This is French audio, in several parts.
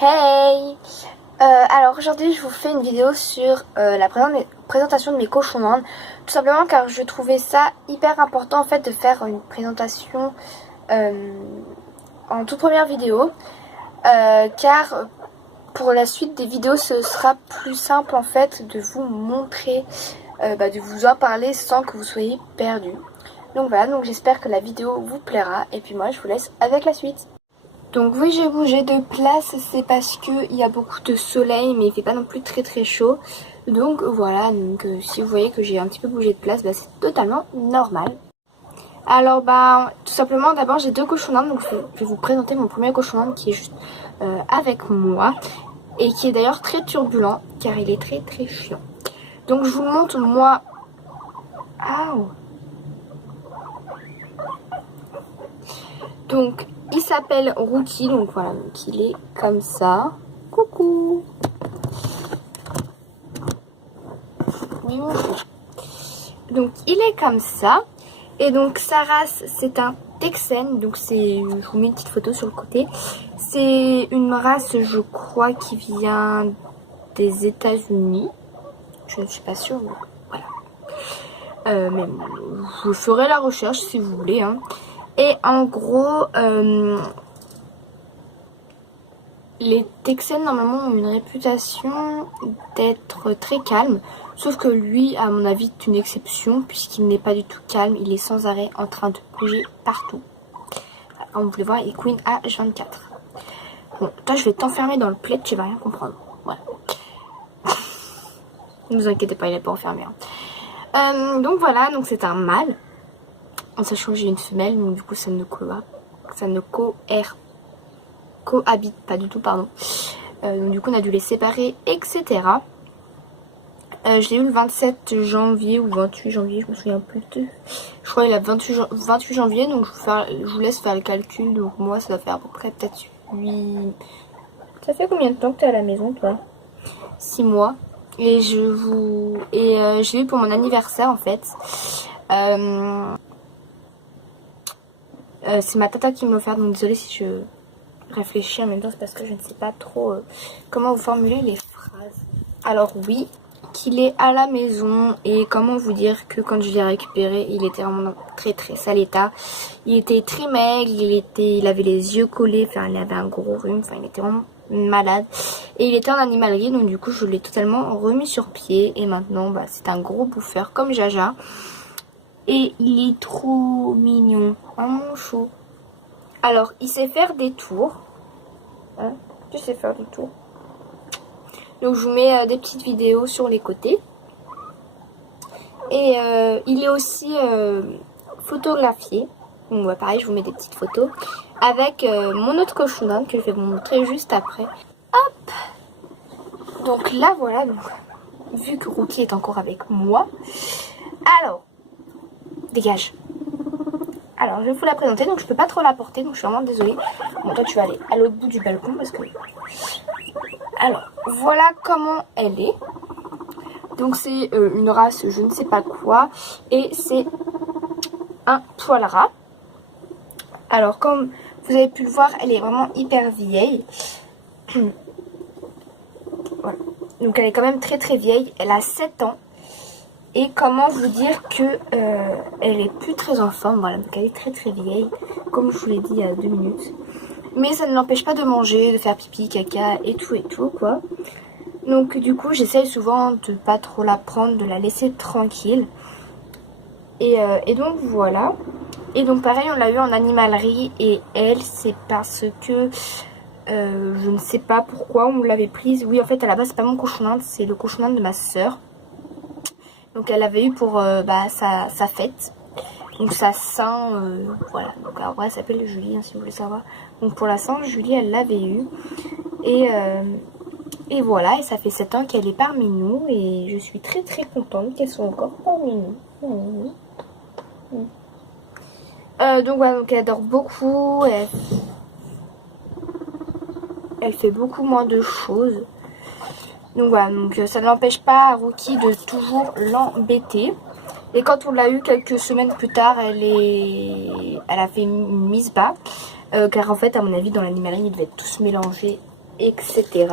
Hey alors aujourd'hui je vous fais une vidéo sur la présentation de mes cochons d'Inde. Tout simplement car je trouvais ça hyper important en fait de faire une présentation en toute première vidéo. Car pour la suite des vidéos ce sera plus simple en fait de vous montrer, de vous en parler sans que vous soyez perdu. Donc voilà, donc j'espère que la vidéo vous plaira et puis moi je vous laisse avec la suite. Donc oui, j'ai bougé de place, c'est parce qu'il y a beaucoup de soleil mais il fait pas non plus très chaud. Donc voilà, donc si vous voyez que j'ai un petit peu bougé de place, c'est totalement normal. Alors tout simplement d'abord j'ai deux cochons d'Inde, donc je vais vous présenter mon premier cochon d'Inde qui est juste avec moi. Et qui est d'ailleurs très turbulent car il est très chiant. Donc je vous montre moi... Aouh. Donc il s'appelle Rookie, donc voilà, donc il est comme ça. Coucou. Oui, bonjour. Donc il est comme ça. Et donc sa race c'est un Texan, donc c'est, je vous mets une petite photo sur le côté. C'est une race je crois qui vient des États-Unis. Je ne suis pas sûre, mais voilà. Mais je ferai la recherche si vous voulez. Hein. Et en gros, les Texans normalement ont une réputation d'être très calmes. Sauf que lui, à mon avis, est une exception puisqu'il n'est pas du tout calme. Il est sans arrêt en train de bouger partout. Comme vous pouvez voir, il queen à H24. Bon, toi je vais t'enfermer dans le plaid, tu vas rien comprendre. Voilà. Ne vous inquiétez pas, il n'est pas enfermé. Hein. Donc voilà, donc c'est un mâle. En sachant que j'ai une femelle, donc du coup ça ne cohabite pas du tout, pardon. Donc du coup on a dû les séparer, etc. Je l'ai eu le 27 janvier ou 28 janvier, je me souviens plus de... Je crois qu'il a 28 janvier, donc je vous laisse faire le calcul. Donc moi ça va faire à peu près peut-être 8... Ça fait combien de temps que tu es à la maison toi? 6 mois. Et je l'ai eu pour mon anniversaire en fait. C'est ma tata qui me l'a offert, donc désolée si je réfléchis en même temps, c'est parce que je ne sais pas trop comment vous formuler les phrases. Alors oui, qu'il est à la maison et comment vous dire que quand je l'ai récupéré, il était vraiment dans très sale état. Il était très maigre, il avait les yeux collés, enfin il avait un gros rhume, enfin il était vraiment malade. Et il était en animalerie, donc du coup je l'ai totalement remis sur pied et maintenant c'est un gros bouffeur comme Jaja. Et il est trop mignon. Oh mon chou. Alors, il sait faire des tours. Hein, tu sais faire des tours. Donc, je vous mets des petites vidéos sur les côtés. Et il est aussi photographié. Donc, pareil, je vous mets des petites photos. Avec mon autre cochon d'Inde que je vais vous montrer juste après. Hop. Donc là, voilà. Donc, vu que Rookie est encore avec moi. Alors. Dégage. Alors, je vais vous la présenter. Donc, je peux pas trop la porter. Donc, je suis vraiment désolée. Bon, toi, tu vas aller à l'autre bout du balcon parce que... Alors, voilà comment elle est. Donc, c'est une race, je ne sais pas quoi. Et c'est un poil ras. Alors, comme vous avez pu le voir, elle est vraiment hyper vieille. Voilà. Donc, elle est quand même très vieille. Elle a 7 ans. Et comment vous dire que elle est plus très en forme, voilà, donc elle est très vieille, comme je vous l'ai dit il y a 2 minutes. Mais ça ne l'empêche pas de manger, de faire pipi, caca et tout quoi. Donc du coup j'essaye souvent de pas trop la prendre, de la laisser tranquille. Et donc voilà. Et donc pareil on l'a eu en animalerie et elle c'est parce que je ne sais pas pourquoi on me l'avait prise. Oui en fait à la base c'est pas mon cochon d'Inde, c'est le cochon d'Inde de ma soeur. Donc elle l'avait eu pour sa fête. Donc sa Saint, voilà. Donc alors, elle s'appelle Julie, hein, si vous voulez savoir. Donc pour la Saint Julie, elle l'avait eu. Et voilà, et ça fait 7 ans qu'elle est parmi nous. Et je suis très contente qu'elle soit encore parmi nous. Donc voilà, donc elle adore beaucoup. Elle fait beaucoup moins de choses. Donc voilà, donc ça ne l'empêche pas à Rookie de toujours l'embêter. Et quand on l'a eu quelques semaines plus tard, elle a fait une mise bas. Car en fait, à mon avis, dans l'animalerie, ils devaient tous mélanger etc.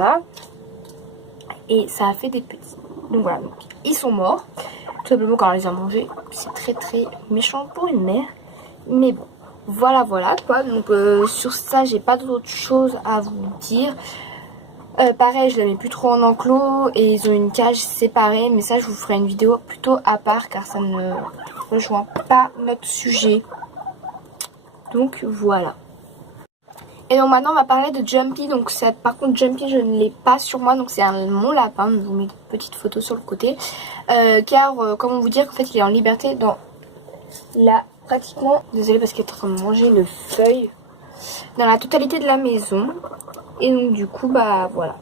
Et ça a fait des petits. Donc voilà, donc, ils sont morts. Tout simplement quand on les a mangés. C'est très très méchant pour une mère. Mais bon, voilà quoi. Donc sur ça, j'ai pas d'autre chose à vous dire. Pareil, je les mets plus trop en enclos et ils ont une cage séparée. Mais ça, je vous ferai une vidéo plutôt à part car ça ne rejoint pas notre sujet. Donc voilà. Et donc maintenant on va parler de Jumpy. Donc par contre Jumpy je ne l'ai pas sur moi. Donc c'est mon lapin. Je vous mets une petite photo sur le côté. Car comment vous dire qu'en fait il est en liberté dans la pratiquement... Désolée parce qu'il est en train de manger une feuille. Dans la totalité de la maison. Et donc du coup bah voilà.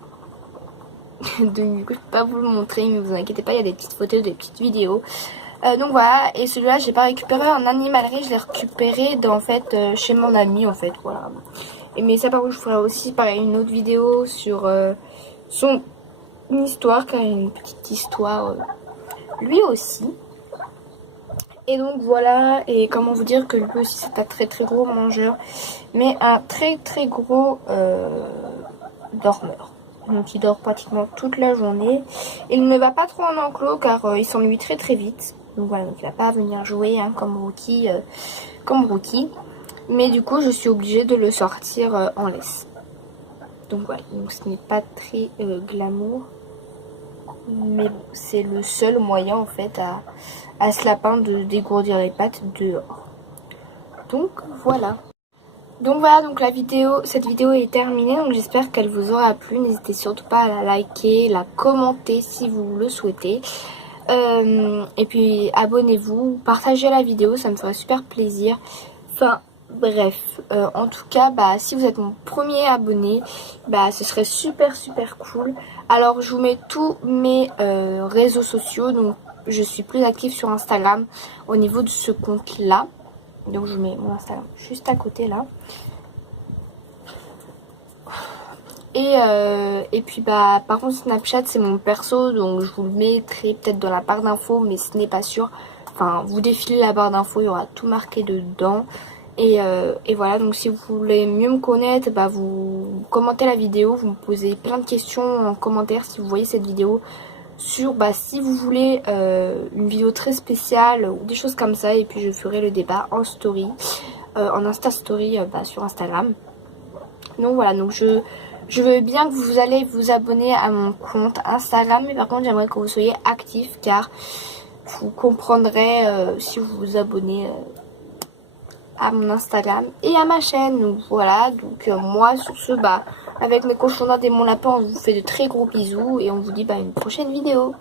Donc du coup je peux pas vous le montrer. Mais vous inquiétez pas, il y a des petites photos, des petites vidéos. Donc voilà, et celui-là j'ai pas récupéré en animalerie, je l'ai récupéré en fait chez mon ami en fait, voilà. Et mais ça par contre je ferai aussi pareil une autre vidéo sur son histoire, car il y a une petite histoire lui aussi. Et donc voilà, et comment vous dire que lui aussi c'est un très très gros mangeur, mais un très très gros dormeur. Donc il dort pratiquement toute la journée. Il ne va pas trop en enclos car il s'ennuie très très vite. Donc voilà, donc il va pas venir jouer hein, comme Rookie. Mais du coup je suis obligée de le sortir en laisse. Donc voilà, donc ce n'est pas très glamour. Mais bon, c'est le seul moyen en fait à ce lapin de dégourdir les pattes dehors. Donc voilà. Donc voilà, donc cette vidéo est terminée, donc j'espère qu'elle vous aura plu. N'hésitez surtout pas à la liker, la commenter si vous le souhaitez. Et puis abonnez-vous, partagez la vidéo, ça me ferait super plaisir. Enfin bref, en tout cas bah, si vous êtes mon premier abonné, bah, ce serait super cool. Alors je vous mets tous mes réseaux sociaux, donc je suis plus active sur Instagram au niveau de ce compte là. Donc je mets mon Instagram juste à côté là. Et puis bah par contre Snapchat c'est mon perso, donc je vous le mettrai peut-être dans la barre d'infos, mais ce n'est pas sûr. Enfin vous défilez la barre d'infos, il y aura tout marqué dedans. Et voilà, donc si vous voulez mieux me connaître, bah vous commentez la vidéo, vous me posez plein de questions en commentaire si vous voyez cette vidéo. Sur bah, si vous voulez une vidéo très spéciale ou des choses comme ça, et puis je ferai le débat en story, en Insta Story bah, sur Instagram. Donc voilà, donc je veux bien que vous allez vous abonner à mon compte Instagram, mais par contre j'aimerais que vous soyez actifs car vous comprendrez si vous vous abonnez à mon Instagram et à ma chaîne. Donc voilà, donc moi sur ce bah avec mes cochons d'Inde et mon lapin on vous fait de très gros bisous et on vous dit bah une prochaine vidéo.